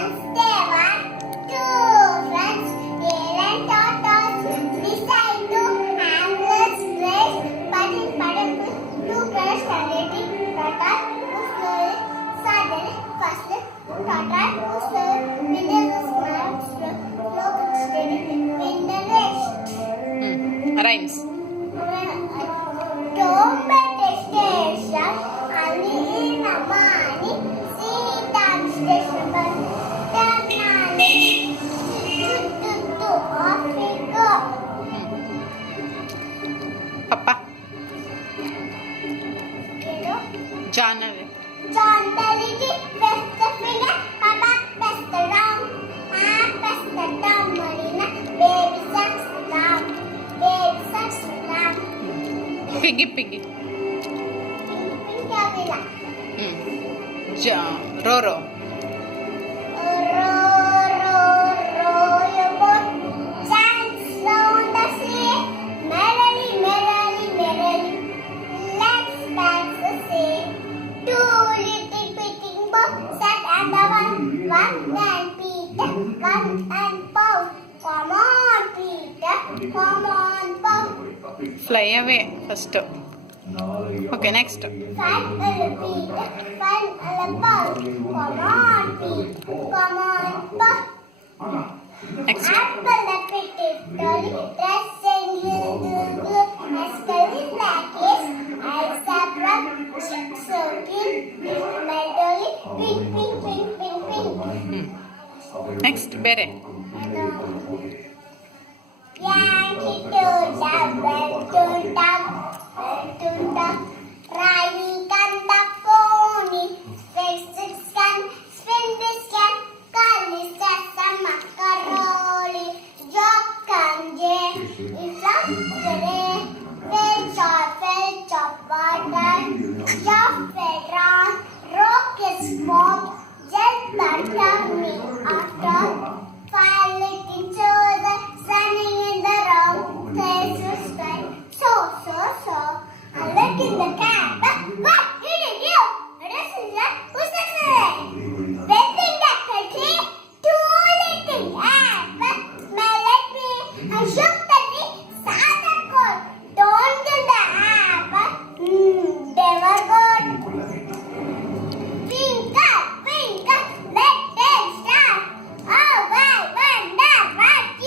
Once there were two friends, Aaron tortoise, decide to harmless race, but in particular, two brothers started tortoise who slowly, suddenly, first tortoise who slowly, middle was smart, slow but steady, win the race. Rhymes. Don't bet the station, Ali in a money, see time station, but Tanani, off we go. Papa. You know, John away. John Belly, press the finger, Papa press the round, press the down, Marina, baby sucks down, baby sucks down. Piggy piggy. Pink Avila. John. Roro. Row your boat, chants round the sea, merrily, merrily, merrily, let's dance the sea. Two little pitting boats sat under one and Peter, one and Paul. Come on, Peter, come on, Paul. Fly away first. Okay, next. Fun Peter, fun Paul. Come on, Peter, come on, Paul. Next. Apple the pretty dolly, dressing his blue, mascara is black, yes, eyes are brown, cheeks so cute, my dolly, pink, pink, pink, pink, pink. Next. Bere. Yankee to the riding on the pony, six can, spin this can, curly sasa macaroni, jock and jay, is up today, fell chop, water, jock